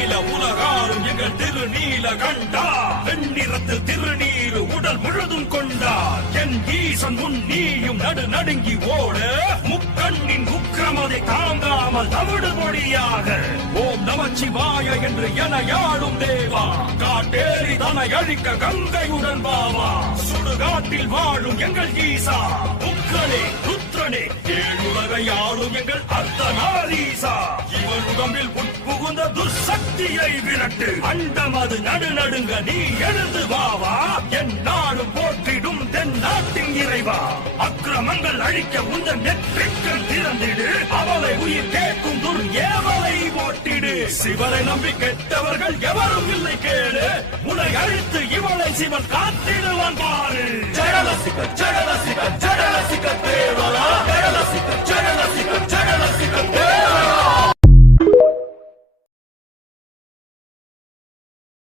நீல உலகாரும் எங்கள் திருநீல கண்டா வெண்ணிறத்தில் திருநீர் உடல் முழுதும் கொண்டார் என் ஈசன் முன் நீயும் நடு நடுங்கி ஓட முக்கண்ணின் உக்கிரமதை தாங்காமல் தவிடு பொடியாக ஓம் நமச்சிவாய என்று என யாழும் தேவா காட்டேறி தனை அழிக்க கங்கையுடன் பாவா சுடுகாட்டில் வாழும் எங்கள் ஈசா முக்கனே ருத்ரனே ஏழுலகை ஆளும் எங்கள் அர்த்தநாரீசா இவன் உடம்பில் உட்புகுந்த துர்சக்தியை விரட்டு அண்டம் அது நடுநடுங்க நீ எழுந்து வாவா என் நாடும் போற்றிடும் தென் நாட்டின் இறைவா அக்கிரமங்கள் அழிக்க உந்தன் நெற்றிக்கண் திறந்திடு அவளை உயிர் கேட்கும் துர் ஏவலை ஓட்டிடு சிவனை நம்பி கெட்டவர்கள் எவரும் இல்லை கேளு உன்னை அழித்து இவளை சிவன் காத்திடுவான் பாரு ஜடலசிக ஜடலசிக ஜடலசிக தேவரா ஜடலசிக ஜடலசிக ஜடலசிக தேவரா